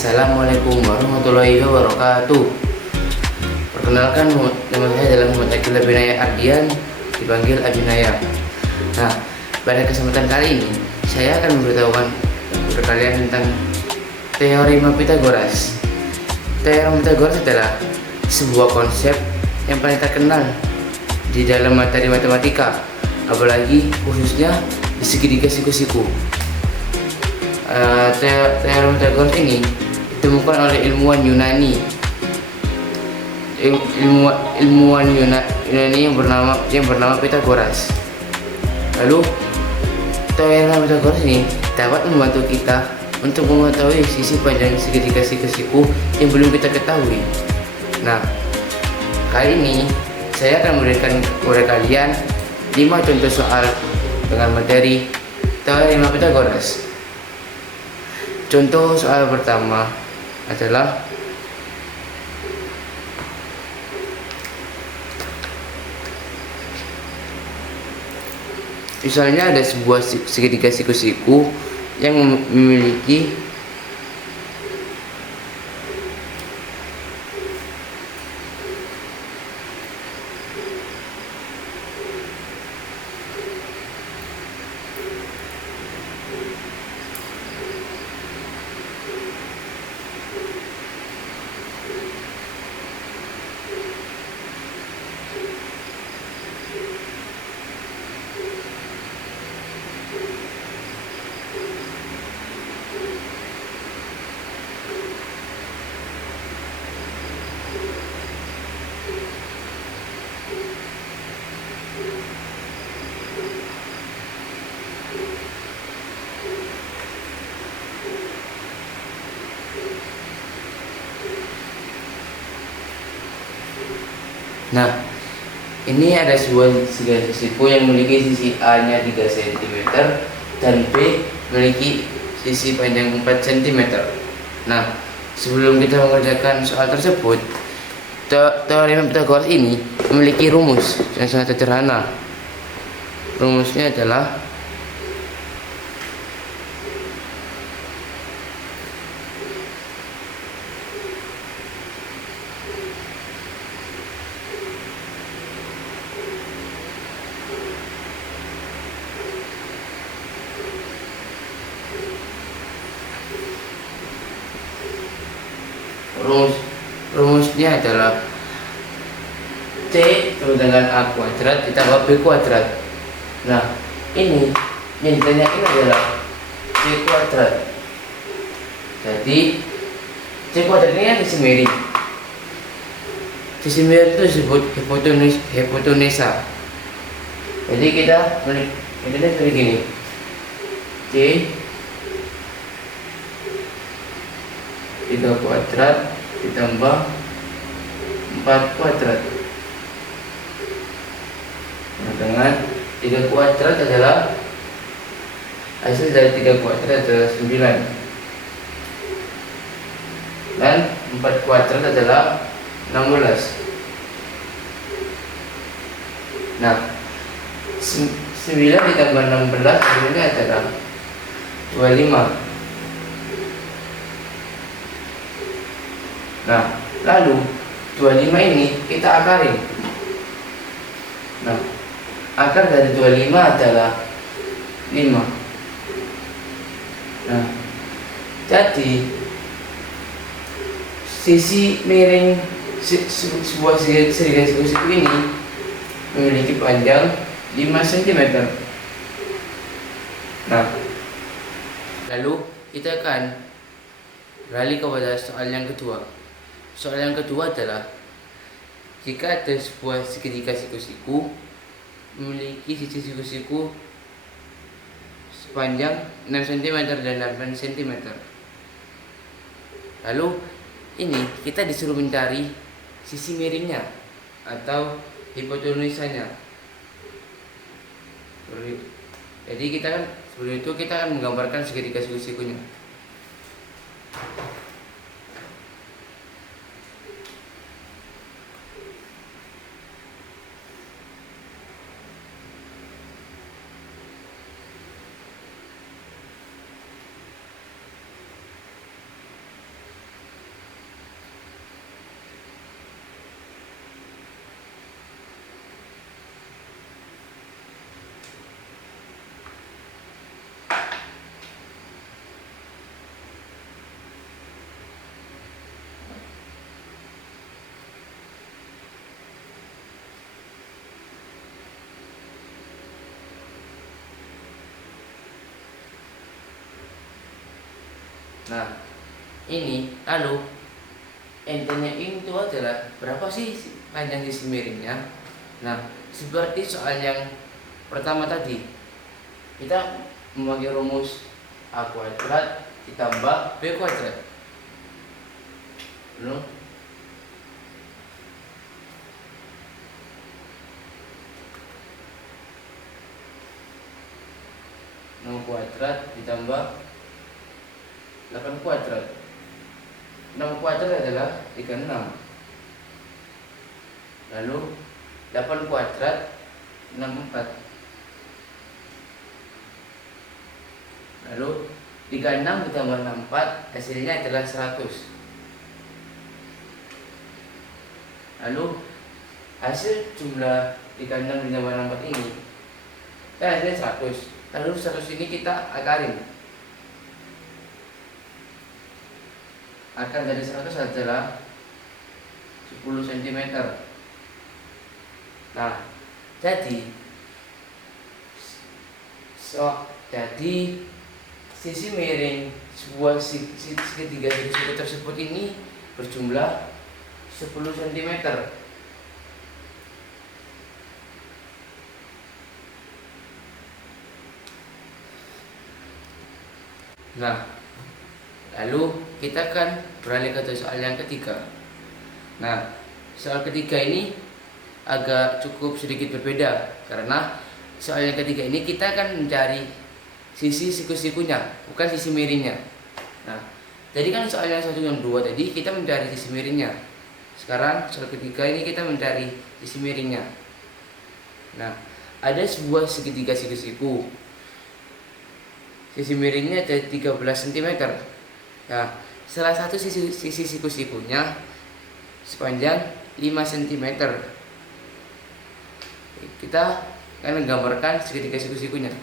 Assalamualaikum warahmatullahi wabarakatuh. Perkenalkan, nama saya adalah Muhammad Akil Abinaya Ardian, dipanggil Abinaya. Nah, pada kesempatan kali ini saya akan memberitahukan kepada kalian tentang Teorema Pythagoras. Teorema Pythagoras adalah sebuah konsep yang paling terkenal di dalam materi matematika, apalagi khususnya di segitiga siku-siku. Teorema Pythagoras ini ditemukan oleh ilmuwan Yunani, Yunani yang bernama Pythagoras. Lalu teorema Pythagoras ini dapat membantu kita untuk mengetahui sisi panjang segitiga siku yang belum kita ketahui. Nah, kali ini saya akan memberikan kepada kalian 5 contoh soal dengan materi teorema Pythagoras. Contoh soal pertama adalah misalnya ada sebuah segitiga siku-siku yang memiliki Nah, ini ada sebuah segitiga siku yang memiliki sisi A-nya 3 cm dan B memiliki sisi panjang 4 cm. Nah, sebelum kita mengerjakan soal tersebut, teorema Pythagoras ini memiliki rumus yang sangat sederhana. Rumusnya adalah rumusnya adalah C sama dengan A kuadrat ditambah B kuadrat. Nah, ini yang ditanyakan adalah C kuadrat. Jadi C kuadrat ini ada sisi miring. Sisi miring itu disebut hipotenusa. Jadi kita seperti gini. C 3 kuadrat ditambah 4 kuadrat. Nah, dengan 3 kuadrat adalah hasil dari 3 kuadrat adalah 9 dan 4 kuadrat adalah 16. Nah, 9 ditambah 16 hasilnya adalah 25. Nah, lalu 25 ini kita akarin. Nah, akar dari 25 adalah 5. Nah, jadi sisi miring sebuah segitiga siku ini memiliki panjang 5 cm. Nah, lalu kita akan beralih kepada soal yang kedua. Soal yang kedua adalah jika ada sebuah segitiga siku-siku memiliki sisi siku-siku sepanjang 6 cm dan 8 cm. Lalu ini kita disuruh mencari sisi miringnya atau hipotenusanya. Jadi sebelum itu kita akan menggambarkan segitiga siku-sikunya. Nah, ini lalu intinya itu adalah berapa sih panjang sisi miringnya. Nah, seperti soal yang pertama tadi, kita memakai rumus A kuadrat ditambah B kuadrat. Lalu kuadrat ditambah 8 kuadrat. 6 kuadrat adalah 36. Lalu 8 kuadrat 64. Lalu 36 ditambah 64 hasilnya adalah 100. Lalu hasil jumlah 36 ditambah 64 ini hasilnya 100. Lalu 100 ini kita akarin. Akar dari 100 adalah 10 cm. Nah, jadi sisi miring sebuah segitiga siku tersebut ini berjumlah 10 cm. Nah, lalu kita akan beralih ke soal yang ketiga. Nah, soal ketiga ini agak cukup sedikit berbeda karena soal yang ketiga ini kita akan mencari sisi siku-sikunya, bukan sisi miringnya. Nah, jadi kan soal yang 1 yang 2 tadi kita mencari sisi miringnya. Sekarang soal ketiga ini kita mencari sisi miringnya. Nah, ada sebuah segitiga siku-siku. Sisi miringnya ada 13 cm. Nah, salah satu sisi siku-sikunya sepanjang 5 cm. Kita akan menggambarkan segitiga siku-sikunya.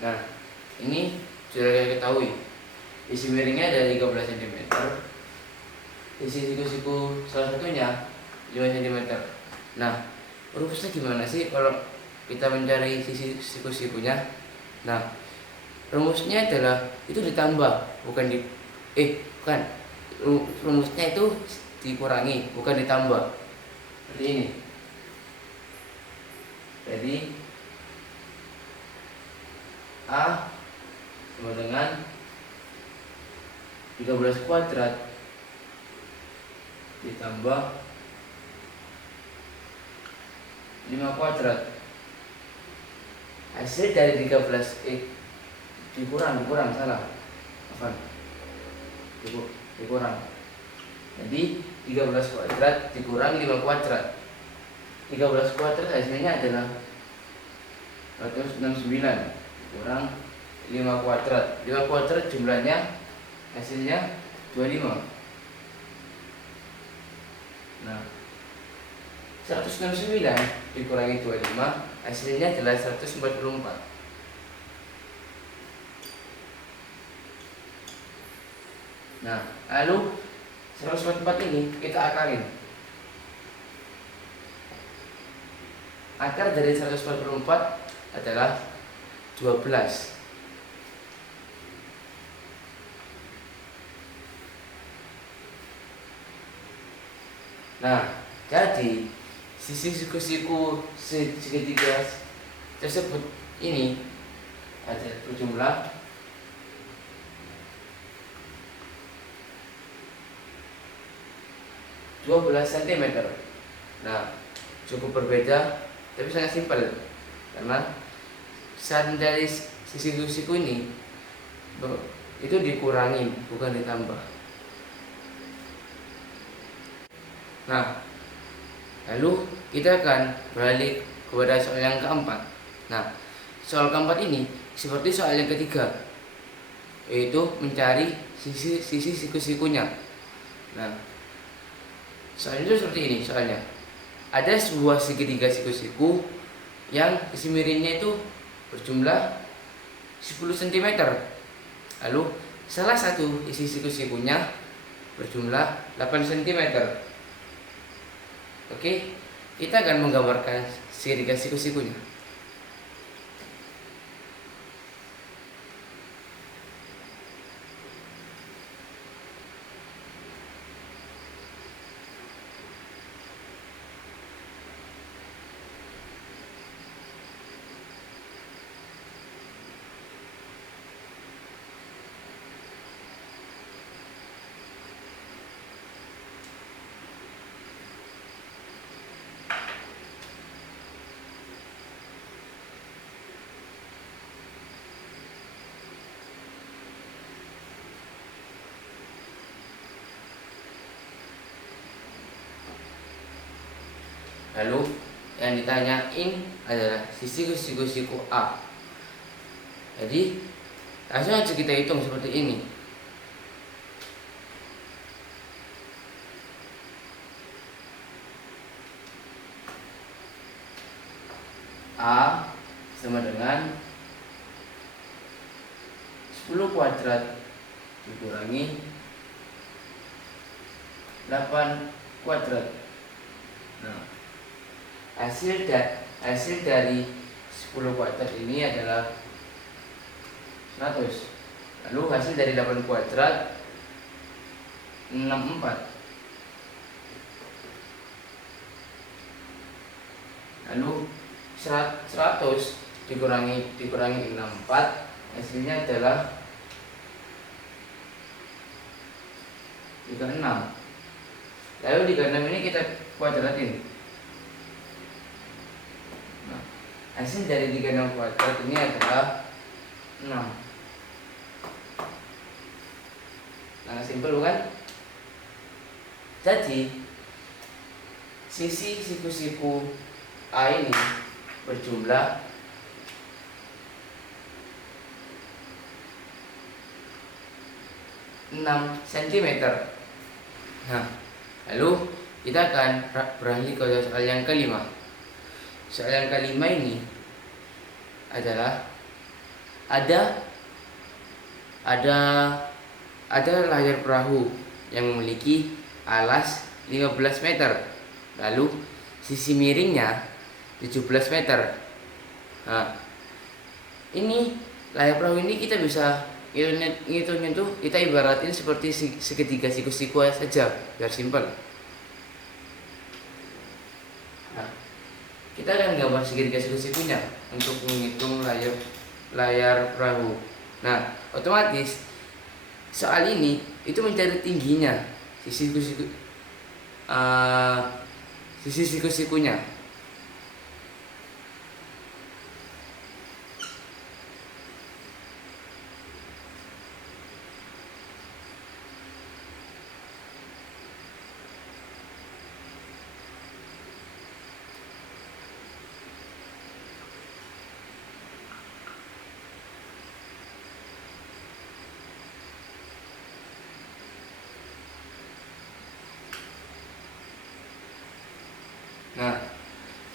Nah, ini sudah kita ketahui isi miringnya ada 13 cm. Isi siku-siku salah satunya 5 cm. Nah, rumusnya gimana sih kalau kita mencari sisi siku-sikunya? Nah, rumusnya adalah itu ditambah, bukan bukan. Rumusnya itu dikurangi, bukan ditambah. Seperti ini. Jadi A sama dengan 13 kuadrat ditambah 5 kuadrat. Hasil dari 13 dikurang salah. Apa? Dikurang. Jadi 13 kuadrat dikurang 5 kuadrat. 13 kuadrat hasilnya adalah 169 kurang 5 kuadrat. 5 kuadrat jumlahnya hasilnya 25. Nah, 169 dikurangi 25 hasilnya adalah 144. Nah, lalu 144 ini kita akarin. Akar dari 144 adalah 12. Nah, jadi sisi siku-siku segitiga tersebut ini ada berjumlah 12 12 cm. Nah, cukup berbeda tapi sangat simpel, karena saat dari sisi siku ini itu dikurangi bukan ditambah. Nah, lalu kita akan beralih kepada soal yang keempat. Nah, soal keempat ini seperti soal yang ketiga, yaitu mencari sisi siku-sikunya. Nah, soal itu seperti ini soalnya. Ada sebuah segitiga siku-siku yang sisi miringnya itu berjumlah 10 cm. Lalu salah satu isi siku-sikunya berjumlah 8 cm. Oke, kita akan menggambarkan segitiga siku-sikunya. Lalu yang ditanyain adalah sisi siku A. Jadi langsung aja kita hitung seperti ini. A sama dengan 10 kuadrat dikurangi 8 kuadrat. Nah, hasil dari 10 kuadrat ini adalah 100. Lalu hasil dari 8 kuadrat 64. Lalu 100 dikurangi 64, hasilnya adalah 36. Lalu 36 ini kita kuadratin. Nah, hasil dari 36 kuadrat ini adalah 6. Nah, simpel bukan? Jadi sisi siku-siku A ini berjumlah 6 cm. Nah, lalu kita akan beralih ke soal yang kelima. Soal yang kelima ini adalah ada layar perahu yang memiliki alas 15 meter, lalu sisi miringnya 17 meter. Nah, ini layar perahu ini kita bisa ngitungnya tuh, kita ibaratin seperti segitiga siku-siku saja biar simpel. Nah, kita akan gambar segitiga siku-sikunya untuk menghitung layar perahu. Nah, otomatis soal ini itu mencari tingginya sisi siku-sikunya. Nah,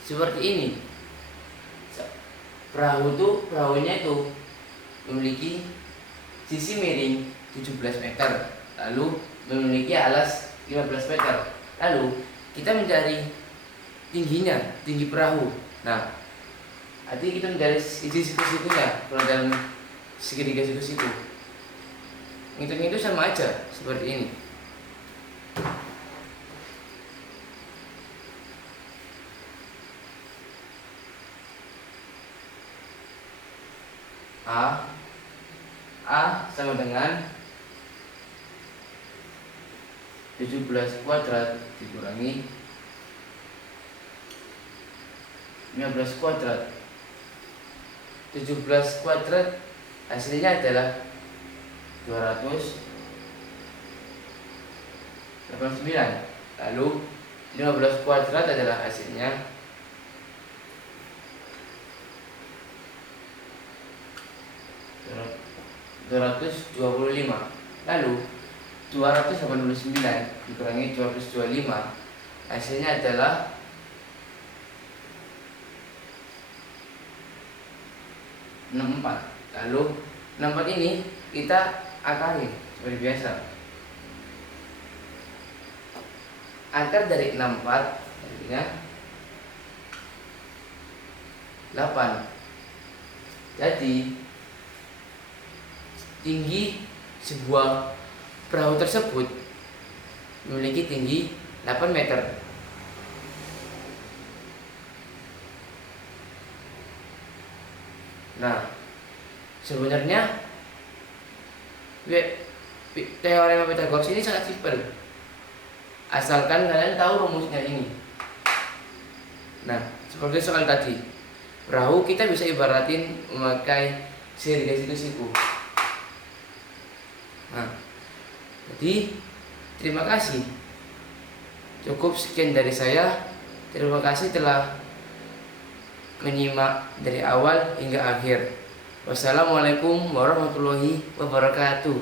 seperti ini. Perahunya itu memiliki sisi miring 17 meter, lalu memiliki alas 15 meter. Lalu kita mencari tinggi perahu. Nah, artinya kita mencari sisi siku-sikunya kalau dalam segitiga siku-siku. Ngitungnya itu sama aja seperti ini. A sama dengan 17 kuadrat dikurangi 15 kuadrat. 17 kuadrat hasilnya adalah 289. Lalu 15 kuadrat adalah hasilnya 225. Lalu 289 dikurangi 225 hasilnya adalah 64. Lalu 64 ini kita akali seperti biasa. Akar dari 64 artinya 8. Jadi tinggi sebuah perahu tersebut memiliki tinggi 8 meter. Nah, sebenarnya teorema Pythagoras ini sangat simpel, asalkan kalian tahu rumusnya ini. Nah, seperti soal tadi, perahu kita bisa ibaratin memakai serigasi siku. Nah, jadi terima kasih. Cukup sekian dari saya. Terima kasih telah menyimak dari awal hingga akhir. Wassalamualaikum warahmatullahi wabarakatuh.